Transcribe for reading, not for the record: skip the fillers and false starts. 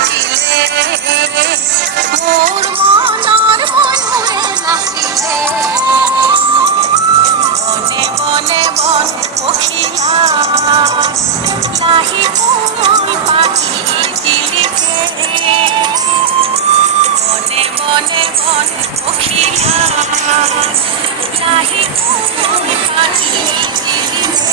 বাজিলে মোর মনার মনুরে নাচিলে বনে বনে বন পখিলা লাহি কোমল পাখি দিলিকে বনে বনে বন পখিলা লাহি কোমল পাখি দিলিকে